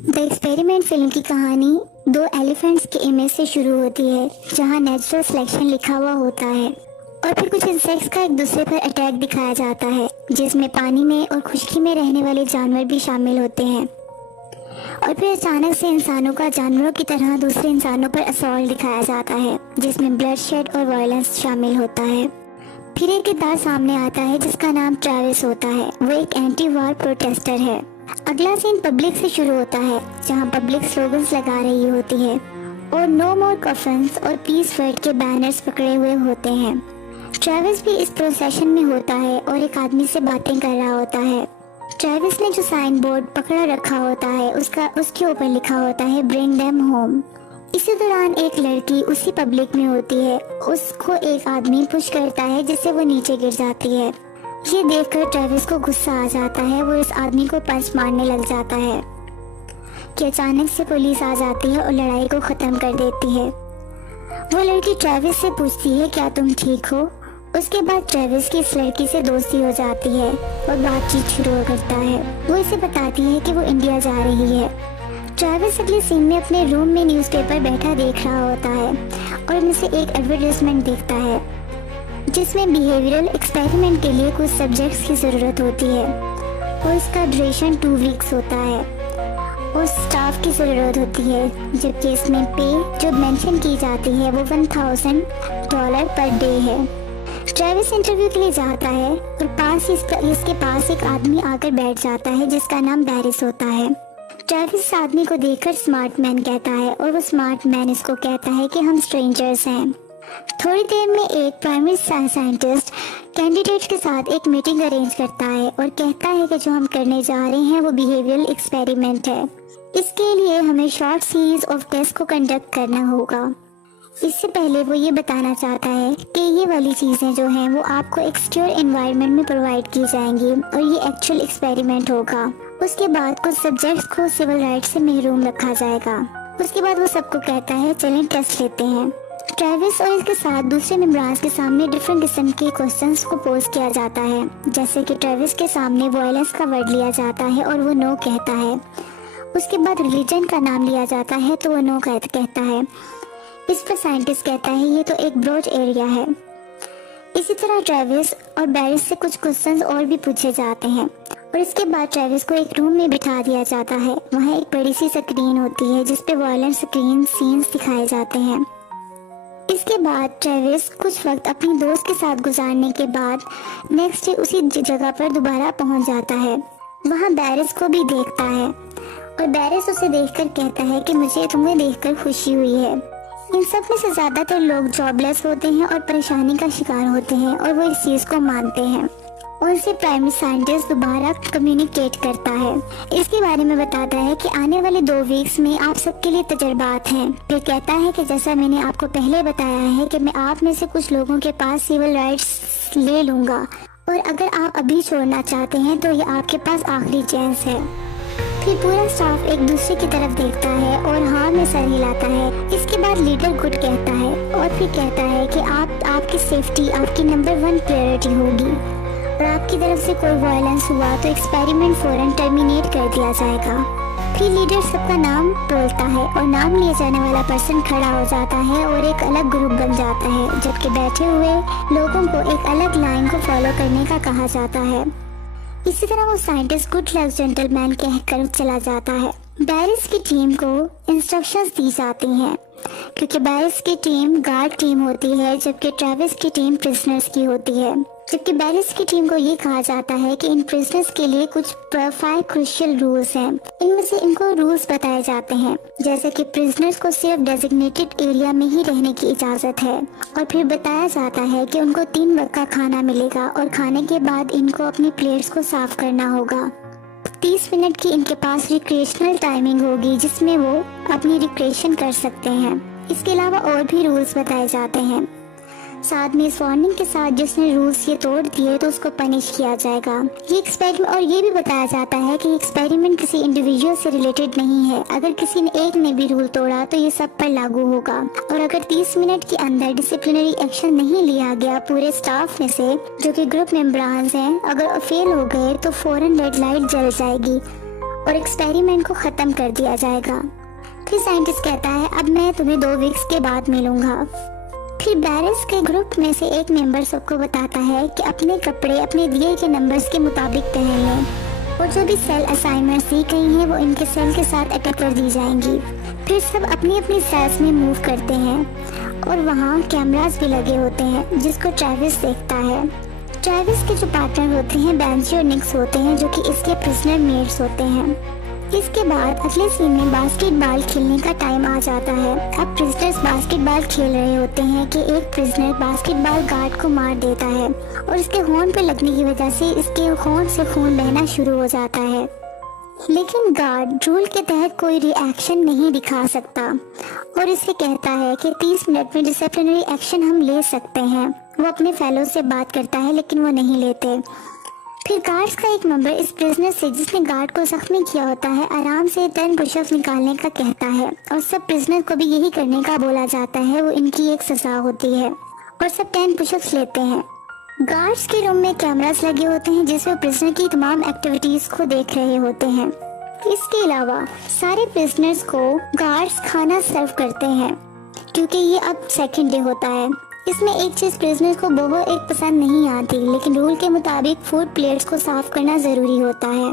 The experiment film की कहानी दो एलिफेंट्स के इमेज से शुरू होती है, जहां नेचुरल सिलेक्शन लिखा हुआ होता है और फिर कुछ इंसेक्ट्स का एक दूसरे पर अटैक दिखाया जाता है, जिसमें पानी में और खुश्की में रहने वाले जानवर भी शामिल होते हैं। और फिर अचानक से इंसानों का जानवरों की तरह दूसरे इंसानों पर असॉल्ट दिखाया जाता है, जिसमें ब्लड शेड और वायलेंस शामिल होता है। फिर एक किरदार सामने आता है जिसका नाम ट्रेविस होता है। वो एक एंटी वार प्रोटेस्टर है। अगला सीन पब्लिक से शुरू होता है, जहां पब्लिक स्लोगन्स लगा रही होती है और नो मोर कफन्स और पीस वर्ड के बैनर्स पकड़े हुए होते हैं। ट्रेविस भी इस प्रोसेशन में होता है और एक आदमी से बातें कर रहा होता है। ट्रेविस ने जो साइन बोर्ड पकड़ा रखा होता है उसके ऊपर लिखा होता है ब्रिंग देम होम। इसी दौरान एक लड़की उसी पब्लिक में होती है। उसको एक आदमी पुश करता है जिससे वो नीचे गिर जाती है। ये देखकर ट्रेविस को गुस्सा आ जाता है। वो इस आदमी को पंच मारने लग जाता है कि अचानक से पुलिस आ जाती है और लड़ाई को ख़त्म कर देती है। वो लड़की ट्रेविस से पूछती है क्या तुम ठीक हो। उसके बाद ट्रेविस की इस लड़की से दोस्ती हो जाती है और बातचीत शुरू करता है। वो इसे बताती है कि वो इंडिया जा रही है। ट्रेविस अगले सीन में अपने रूम में न्यूज़पेपर बैठा देख रहा होता है और उनमें से एक एडवर्टाइजमेंट देखता है जिसमें बिहेवियरल एक्सपेरिमेंट के लिए कुछ सब्जेक्ट्स की ज़रूरत होती है और इसका ड्यूरेशन 2 वीक्स होता है और स्टाफ की ज़रूरत होती है, जबकि इसमें पे जो मेंशन की जाती है वो $1000 पर डे है। ट्रेविस इंटरव्यू के लिए जाता है और इसके पास एक आदमी आकर बैठ जाता है जिसका नाम बैरिस होता है। ट्रेविस इस आदमी को देखकर स्मार्ट मैन कहता है और वो स्मार्ट मैन इसको कहता है कि हम स्ट्रेंजर्स हैं। थोड़ी देर में एक प्राइमरी साइंटिस्ट कैंडिडेट के साथ एक मीटिंग अरेंज करता है और कहता है कि जो हम करने जा रहे हैं वो बिहेवियरल एक्सपेरिमेंट है। इसके लिए हमें शॉर्ट सीरीज ऑफ टेस्ट को कंडक्ट करना होगा। इससे पहले वो ये बताना चाहता है कि ये वाली चीज़ें जो हैं वो आपको एक सिक्योर एनवायरनमेंट में प्रोवाइड की जाएंगी और ये एक्चुअल एक्सपेरिमेंट होगा। उसके बाद कुछ सब्जेक्ट्स को सिविल राइट से महरूम रखा जाएगा। उसके बाद वो सबको कहता है चलें टेस्ट लेते हैं। ट्रेविस और इसके साथ दूसरे मेंबर्स के सामने डिफरेंट किस्म के क्वेश्चंस को पोज किया जाता है, जैसे कि ट्रेविस के सामने वायलेंस का वर्ड लिया जाता है और वो नो कहता है। उसके बाद रिलीजन का नाम लिया जाता है तो वो नो कहता है। इस पर साइंटिस्ट कहता है ये तो एक ब्रॉड एरिया है। इसी तरह ट्रेविस और बैरिस से कुछ क्वेश्चंस और भी पूछे जाते हैं और इसके बाद ट्रेविस को एक रूम में बिठा दिया जाता है। वहाँ एक बड़ी सी स्क्रीन होती है जिसपे वायलेंट स्क्रीन सीन्स दिखाए जाते हैं। इसके बाद ट्रेविस कुछ वक्त अपनी दोस्त के साथ गुजारने के बाद नेक्स्ट डे उसी जगह पर दोबारा पहुंच जाता है। वहां बैरिस को भी देखता है और बैरिस उसे देखकर कहता है कि मुझे तुम्हें देखकर खुशी हुई है। इन सब में से ज़्यादातर लोग जॉबलेस होते हैं और परेशानी का शिकार होते हैं और वो इस चीज़ को मानते हैं। उनसे प्राइमरी साइंटिस्ट दोबारा कम्युनिकेट करता है। इसके बारे में बताता है कि आने वाले 2 वीक्स में आप सबके लिए तजर्बात हैं। फिर कहता है कि जैसा मैंने आपको पहले बताया है कि मैं आप में से कुछ लोगों के पास सिविल राइट्स ले लूँगा और अगर आप अभी छोड़ना चाहते हैं तो ये आपके पास आखिरी चांस है। फिर पूरा स्टाफ एक दूसरे की तरफ देखता है और हाँ में सर हिलाता है। इसके बाद लीडर गुड कहता है और फिर कहता है कि आपकी सेफ्टी आपकी नंबर 1 प्रायोरिटी होगी और आपकी तरफ से कोई वायलेंस हुआ तो एक्सपेरिमेंट फौरन टर्मिनेट कर दिया जाएगा। फिर लीडर सबका नाम बोलता है और नाम लिए जाने वाला पर्सन खड़ा हो जाता है और एक अलग ग्रुप बन जाता है, जबकि बैठे हुए लोगों को एक अलग लाइन को फॉलो करने का कहा जाता है। इसी तरह वो साइंटिस्ट गुड लक जेंटलमैन कहकर चला जाता है। बैरिस की टीम को इंस्ट्रक्शंस दी जाती हैं क्योंकि बैरिस की टीम गार्ड टीम होती है जबकि ट्रेविस की टीम प्रिजनर्स की होती है। जबकि बैरिस की टीम को ये कहा जाता है कि इन प्रिजनर्स के लिए कुछ 5 क्रूशियल रूल्स हैं। इनमें से इनको रूल्स बताए जाते हैं, जैसे कि प्रिजनर्स को सिर्फ डेजिग्नेटेड एरिया में ही रहने की इजाज़त है और फिर बताया जाता है कि उनको 3 वक्त का खाना मिलेगा और खाने के बाद इनको अपनी प्लेट्स को साफ करना होगा। 30 मिनट की इनके पास रिक्रिएशनल टाइमिंग होगी जिसमें वो अपनी रिक्रिएशन कर सकते हैं। इसके अलावा और भी रूल्स बताए जाते हैं। साथ में इस वार्निंग के साथ जिसने रूल्स ये तोड़ दिए तो उसको पनिश किया जाएगा। ये एक्सपेरिमेंट और ये भी बताया जाता है कि एक्सपेरिमेंट किसी इंडिविजुअल से रिलेटेड नहीं है। अगर किसी ने एक ने भी रूल तोड़ा तो ये सब पर लागू होगा और अगर 30 मिनट के अंदर डिसिप्लिनरी एक्शन नहीं लिया गया पूरे स्टाफ में से जो कि ग्रुप मेंबर्स हैं, अगर फेल हो गए तो फौरन रेड लाइट जल जाएगी और एक्सपेरिमेंट को ख़त्म कर दिया जाएगा। फिर साइंटिस्ट कहता है अब मैं तुम्हें 2 वीक्स के बाद मिलूंगा। फिर बैरिस के ग्रुप में से एक मेंबर सबको बताता है कि अपने कपड़े अपने दिए के नंबर्स के मुताबिक पहन लें और जो भी सेल असाइनमेंट्स दी गई हैं वो इनके सेल के साथ अटैच कर दी जाएंगी। फिर सब अपनी अपनी सेल्स में मूव करते हैं और वहाँ कैमरास भी लगे होते हैं जिसको ट्रेविस देखता है। ट्रेविस के जो पार्टनर होते हैं बेंजी और निक्स होते हैं जो कि इसके प्रिजनर मेट्स होते हैं। इसके बाद अगले सीन में बास्केटबॉल खेलने का टाइम आ जाता है। अब प्रिजनर्स बास्केटबॉल खेल रहे होते हैं कि एक प्रिजनर बास्केटबॉल गार्ड को मार देता है और इसके होंठ पर लगने की वजह से इसके होंठ से खून बहना शुरू हो जाता है। लेकिन गार्ड रूल के तहत कोई रिएक्शन नहीं दिखा सकता और इसे कहता है कि 30 मिनट में डिसिप्लिनरी एक्शन हम ले सकते हैं। वो अपने फेलो से बात करता है लेकिन वो नहीं लेते। फिर गार्ड्स का एक मेंबर इस प्रिजनर से जिसने गार्ड को जख्मी किया होता है आराम से 10 पुशअप्स निकालने का कहता है और सब प्रिजनर को भी यही करने का बोला जाता है। वो इनकी एक सजा होती है और सब 10 पुशअप्स लेते हैं। गार्ड्स के रूम में कैमरास लगे होते हैं जिसमें प्रिजनर की तमाम एक्टिविटीज को देख रहे होते हैं। इसके अलावा सारे प्रिजनर्स को गार्ड्स खाना सर्व करते हैं क्योंकि ये अब सेकंड डे होता है। इसमें एक चीज प्रिजनर को बहुत एक पसंद नहीं आती लेकिन रूल के मुताबिक फूड प्लेट्स को साफ करना जरूरी होता है।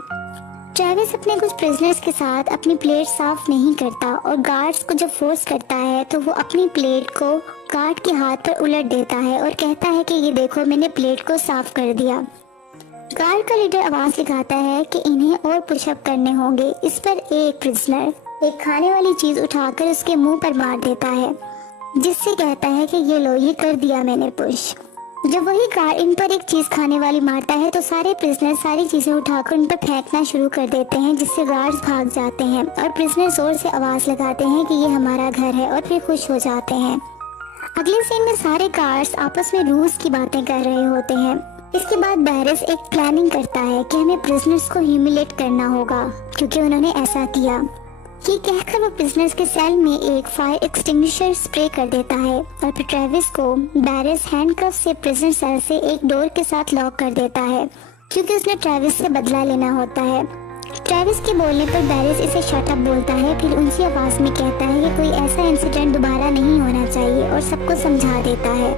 ट्रेविस अपने कुछ प्रिजनर्स के साथ अपनी प्लेट साफ नहीं करता और गार्ड्स को जब फोर्स करता है तो वो अपनी प्लेट को गार्ड के हाथ पर उलट देता है और कहता है कि ये देखो मैंने प्लेट को साफ कर दिया। गार्ड का लीडर आवाज लगाता है कि इन्हें और पुशअप करने होंगे। इस पर एक प्रिजनर एक खाने वाली चीज उठाकर उसके मुंह पर मार देता है जिससे कहता है कि ये लो ये कर दिया मैंने पुश। जब वही गार्ड इन पर एक चीज खाने वाली मारता है तो सारे प्रिजनर सारी चीजें उठाकर उन पर फेंकना शुरू कर देते हैं जिससे गार्ड्स भाग जाते हैं और प्रिजनर जोर से आवाज लगाते हैं कि ये हमारा घर है और फिर खुश हो जाते हैं। अगले सीन में सारे गार्ड्स आपस में रूल्स की बातें कर रहे होते हैं। इसके बाद बैरिस एक प्लानिंग करता है कि हमें प्रिजनर्स को ह्यूमिलेट करना होगा क्योंकि उन्होंने ऐसा किया। ये कहकर वो प्रिजनर्स के सेल में एक फायर एक्सटिंग्विशर स्प्रे कर देता है और फिर ट्रेविस को बैरिस हैंडकफ से प्रिजनर सेल से एक डोर के साथ लॉक कर देता है क्योंकि उसने ट्रेविस से बदला लेना होता है। ट्रेविस के बोलने पर बैरिस इसे शट अप बोलता है फिर ऊंची आवाज में कहता है कि कोई ऐसा इंसिडेंट दोबारा नहीं होना चाहिए और सबको समझा देता है।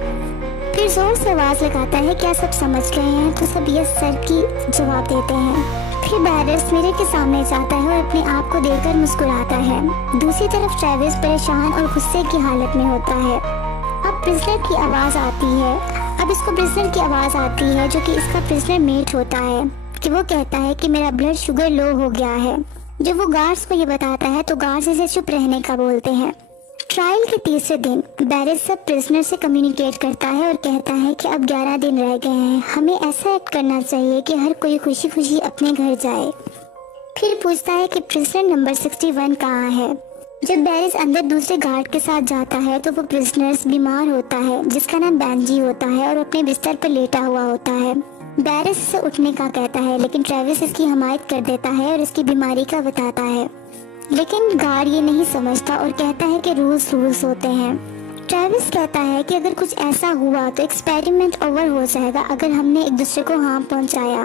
फिर जोर से आवाज लगाता है क्या सब समझ गए हैं तो सब यस सर की जवाब देते हैं। फिर बैरिस मिरर के सामने जाता है और अपने आप को देखकर मुस्कुराता है। दूसरी तरफ ट्रेविस परेशान और गुस्से की हालत में होता है। अब प्रिजनर की आवाज आती है। अब इसको प्रिजनर की आवाज आती है जो कि इसका प्रिजनर मेट होता है कि वो कहता है कि मेरा ब्लड शुगर लो हो गया है। जब वो गार्ड्स को ये बताता है तो गार्ड्स इसे चुप रहने का बोलते हैं। ट्रायल के तीसरे दिन बैरिस सब प्रिजनर से कम्युनिकेट करता है और कहता है कि अब 11 दिन रह गए हैं, हमें ऐसा एक्ट करना चाहिए कि हर कोई खुशी खुशी अपने घर जाए। फिर पूछता है कि प्रिजनर नंबर 61 कहाँ है। जब बैरिस अंदर दूसरे गार्ड के साथ जाता है तो वो प्रिजनर्स बीमार होता है जिसका नाम बेंजी होता है और अपने बिस्तर पर लेटा हुआ होता है। बैरिस इसे उठने का कहता है लेकिन ट्रेविस इसकी हमायत कर देता है और इसकी बीमारी का बताता है। लेकिन गार्ड ये नहीं समझता और कहता है कि रूल्स होते हैं। ट्रेविस कहता है कि अगर कुछ ऐसा हुआ तो एक्सपेरिमेंट ओवर हो जाएगा अगर हमने एक दूसरे को हार्म पहुंचाया।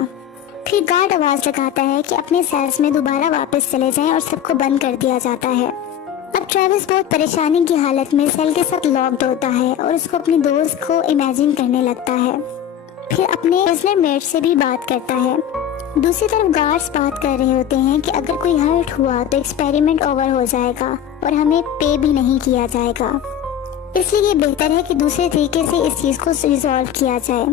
फिर गार्ड आवाज लगाता है कि अपने सेल्स में दोबारा वापस चले जाएं और सबको बंद कर दिया जाता है। अब ट्रेविस बहुत परेशानी की हालत में सेल के साथ लॉक्ड होता है और उसको अपने दोस्त को इमेजिन करने लगता है। फिर अपने प्रिजनर मेट से भी बात करता है। दूसरी तरफ गार्ड्स बात कर रहे होते हैं कि अगर कोई हर्ट हुआ तो एक्सपेरिमेंट ओवर हो जाएगा और हमें पे भी नहीं किया जाएगा, इसलिए ये बेहतर है कि दूसरे तरीके से इस चीज को रिजॉल्व किया जाए।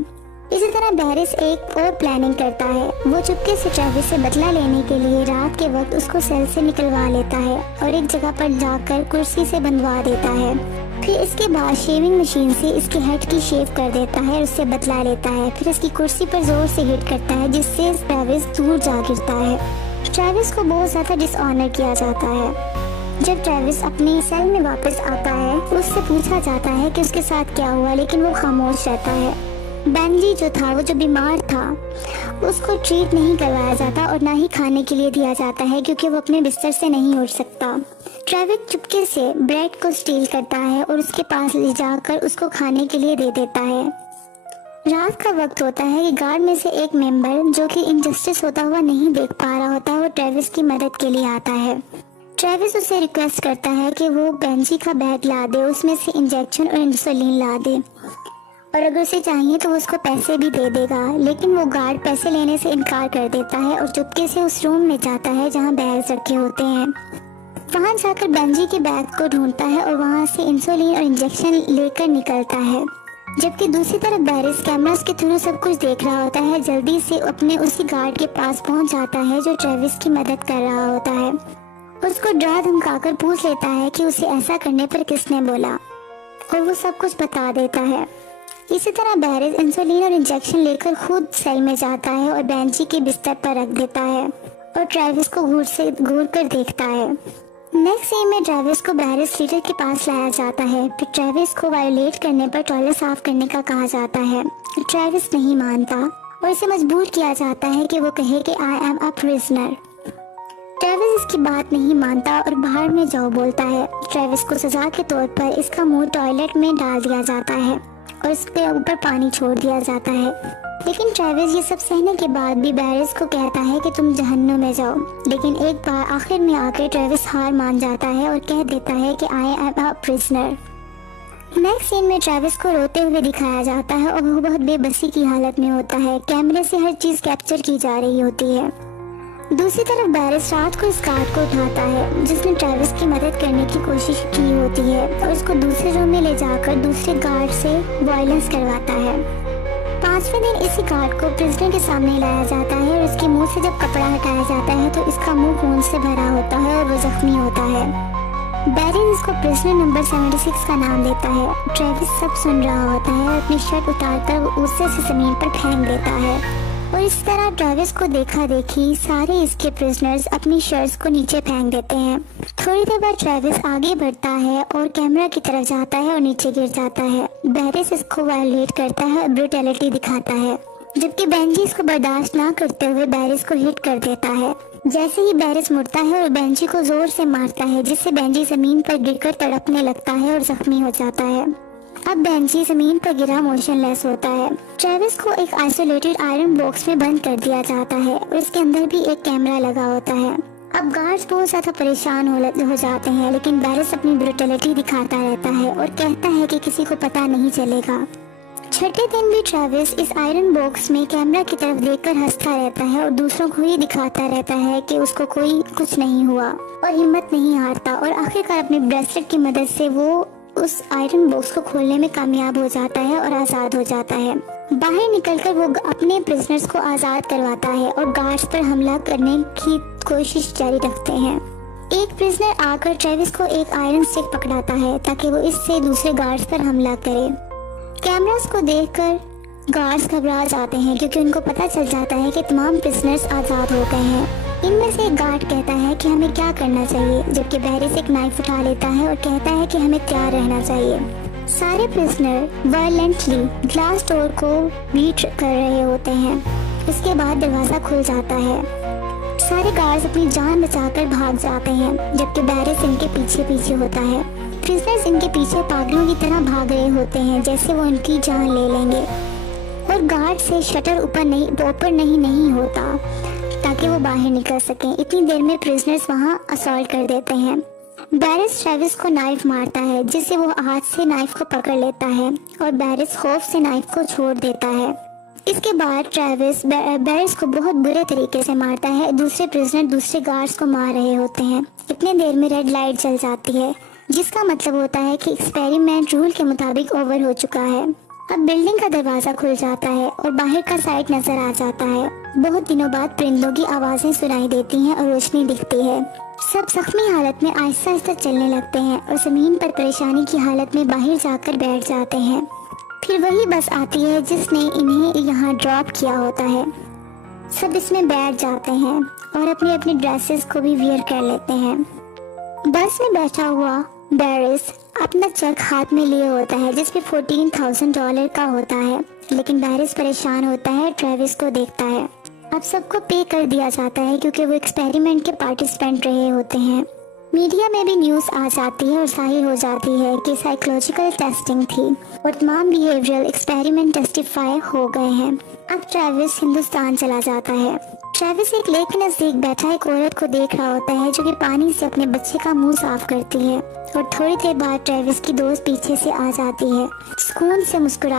इसी तरह बैरिस एक और प्लानिंग करता है। वो चुपके से ट्रेविस से बदला लेने के लिए रात के वक्त उसको सेल से निकलवा लेता है और एक जगह पर जाकर कुर्सी से बंधवा देता है। फिर इसके बाद शेविंग मशीन से इसके हेड की शेव कर देता है और उससे बदला लेता है। फिर इसकी कुर्सी पर जोर से हिट करता है जिससे ट्रेविस दूर जा गिरता है। ट्रेविस को बहुत ज्यादा डिसऑनर किया जाता है। जब ट्रेविस अपने सेल में वापस आता है उससे पूछा जाता है कि उसके साथ क्या हुआ, लेकिन वो खामोश रहता है। बेंजी जो था, वो जो बीमार था, उसको ट्रीट नहीं करवाया जाता और ना ही खाने के लिए दिया जाता है क्योंकि वो अपने बिस्तर से नहीं उठ सकता। ट्रेविस चुपके से ब्रेड को स्टील करता है और उसके पास ले जाकर उसको खाने के लिए दे देता है। रात का वक्त होता है कि गार्ड में से एक मेंबर जो कि इनजस्टिस होता हुआ नहीं देख पा रहा होता है वो ट्रेविस की मदद के लिए आता है। ट्रेविस उसे रिक्वेस्ट करता है कि वो बेंजी का बैग ला दे, उसमें से इंजेक्शन और इंसुलिन ला दे और अगर उसे चाहिए तो वो उसको पैसे भी दे देगा। लेकिन वो गार्ड पैसे लेने से इनकार कर देता है और चुपके से उस रूम में जाता है जहाँ बैग्स रखे होते हैं। वहाँ जाकर बेंजी के बैग को ढूंढता है और वहाँ से इंसुलिन और इंजेक्शन लेकर निकलता है। जबकि दूसरी तरफ बैरिस कैमरास के थ्रू सब कुछ देख रहा होता है। जल्दी से अपने उसी गार्ड के पास पहुँच जाता है जो ट्रेविस की मदद कर रहा होता है। उसको डरा धमकाकर पूछ लेता है कि उसे ऐसा करने पर किसने बोला और वो सब कुछ बता देता है। इसी तरह बैरिस इंसुलिन और इंजेक्शन लेकर खुद सेल में जाता है और बेंजी के बिस्तर पर रख देता है और ट्रेविस को घूर कर देखता है। नेक्स्ट सीन में ट्रेविस को बैरिस लीडर के पास लाया जाता है। फिर ट्रेविस को वायोलेट करने पर टॉयलेट साफ करने का कहा जाता है। ट्रेविस नहीं मानता और इसे मजबूर किया जाता है कि वो कहे कि I am a prisoner. Travis इसकी बात नहीं मानता और बाहर में जाओ बोलता है। ट्रेविस को सजा के तौर पर इसका मुंह टॉयलेट में डाल दिया जाता है और इसके ऊपर पानी छोड़ दिया जाता है। लेकिन ट्रेविस ये सब सहने के बाद भी बैरिस को कहता है कि तुम जहन्नुम में जाओ। लेकिन एक बार आखिर में आकर ट्रेविस हार मान जाता है और कह देता है कि I am a prisoner. Next scene में ट्रेविस को रोते हुए दिखाया जाता है और वो बहुत बेबसी की हालत में होता है। कैमरे से हर चीज कैप्चर की जा रही होती है। दूसरी तरफ बैरिस रात को इस गार्ड को उठाता है जिसने ट्रेविस की मदद करने की कोशिश की होती है और उसको दूसरे रूम में ले जाकर दूसरे गार्ड से वायलेंस करवाता है। 5वें दिन इसी गार्ड को प्रिजनर के सामने लाया जाता है और इसके मुंह से जब कपड़ा हटाया जाता है तो इसका मुंह खून से भरा होता है और वो जख्मी होता है। बैरिस इसको प्रिजनर नंबर 76 का नाम देता है। ट्रेविस सब सुन रहा होता है, अपनी शर्ट उतारकर वो गुस्से से जमीन पर फेंक देता है और इस तरह ट्रेविस को देखा देखी सारे इसके प्रिजनर्स अपनी शर्ट्स को नीचे फेंक देते हैं। थोड़ी देर बाद ट्रेविस आगे बढ़ता है और कैमरा की तरफ जाता है और नीचे गिर जाता है। बैरिस इसको वायलेट करता है और ब्रूटैलिटी दिखाता है, जबकि बेंजी इसको बर्दाश्त ना करते हुए बैरिस को हिट कर देता है। जैसे ही बैरिस मुड़ता है और बेंजी को जोर से मारता है जिससे बेंजी जमीन पर गिरकर तड़पने लगता है और जख्मी हो जाता है। अब बेंजी जमीन पर गिरा मोशनलेस होता है। ट्रेविस को एक आइसोलेटेड आयरन बॉक्स में बंद कर दिया जाता है और इसके अंदर भी एक कैमरा लगा होता है। अब गार्ड्स बहुत ज्यादा परेशान हो जाते हैं, लेकिन बैरिस अपनी ब्रूटैलिटी दिखाता रहता है और कहता है कि किसी को पता नहीं चलेगा। छठे दिन भी ट्रेविस इस आयरन बॉक्स में कैमरा की तरफ देखकर हंसता रहता है और दूसरों को ये दिखाता रहता है कि उसको कोई कुछ नहीं हुआ और हिम्मत नहीं हारता और आखिरकार अपने ब्रेसलेट की मदद से वो उस आयरन बॉक्स को खोलने में कामयाब हो जाता है और आज़ाद हो जाता है। बाहर निकलकर वो अपने प्रिजनर्स को आज़ाद करवाता है और गार्ड्स पर हमला करने की कोशिश जारी रखते हैं। एक प्रिजनर आकर ट्रेविस को एक आयरन स्टिक पकड़ाता है ताकि वो इससे दूसरे गार्ड्स पर हमला करे। कैमरास को देखकर गार्ड्स घबरा जाते हैं क्योंकि उनको पता चल जाता है कि तमाम प्रिजनर्स आज़ाद हो गए हैं। इनमें से एक गार्ड कहता है कि हमें क्या करना चाहिए, जबकि बैरिस एक नाइफ उठा लेता है और कहता है कि हमें तैयार रहना चाहिए। सारे प्रिजनर वायलेंटली ग्लास डोर को बीट कर रहे होते हैं। इसके बाद दरवाज़ा खुल जाता है। सारे गार्ड्स अपनी जान बचाकर भाग जाते हैं, जबकि बैरिस इनके पीछे पीछे होता है। प्रिजनर्स इनके पीछे पागलों की तरह भाग रहे होते हैं जैसे वो उनकी जान ले लेंगे और गार्ड से शटर ऊपर नहीं होता ताकि वो बाहर निकल सकें। इतनी देर में प्रिजनर्स वहां असॉल्ट कर देते हैं। बैरिस ट्रेविस को नाइफ मारता है जिससे वो हाथ से नाइफ को पकड़ लेता है और बैरिस खौफ से नाइफ को छोड़ देता है। इसके बाद ट्रेविस बैरिस को बहुत बुरे तरीके से मारता है। दूसरे प्रिजनर दूसरे गार्ड्स को मार रहे होते हैं। इतने देर में रेड लाइट जल जाती है जिसका मतलब होता है कि एक्सपेरिमेंट रूल के मुताबिक ओवर हो चुका है। अब बिल्डिंग का दरवाजा खुल जाता है और बाहर का साइड नजर आ जाता है। बहुत दिनों बाद परिंदों की आवाजें सुनाई देती हैं और रोशनी दिखती है। सब जख्मी हालत में आहिस्ता आहिस्ता चलने लगते हैं और जमीन पर परेशानी की हालत में बाहर जाकर बैठ जाते हैं। फिर वही बस आती है जिसने इन्हें यहाँ ड्रॉप किया होता है। सब इसमें बैठ जाते हैं और अपनी अपनी ड्रेसेस को भी वियर कर लेते हैं। बस में बैठा हुआ बैरिस अपना चेक हाथ में लिए होता है जिसमें $14,000 का होता है, लेकिन बैरिस परेशान होता है। ट्रेविस को देखता है। अब सबको पे कर दिया जाता है क्योंकि वो एक्सपेरिमेंट के पार्टिसिपेंट रहे होते हैं। मीडिया में भी न्यूज़ आ जाती है और जाहिर हो जाती है कि साइकोलॉजिकल टेस्टिंग थी और तमाम बिहेवियरल एक्सपेरिमेंट टेस्टिफाई हो गए हैं। अब ट्रेविस हिंदुस्तान चला जाता है। ट्रेविस एक लेक के नजदीक बैठा एक औरत को देख रहा होता है जो कि पानी से अपने बच्चे का मुंह साफ करती है और थोड़ी देर बाद ट्रेविस की दोस्त पीछे से आ जाती है, सुकून से मुस्कुरा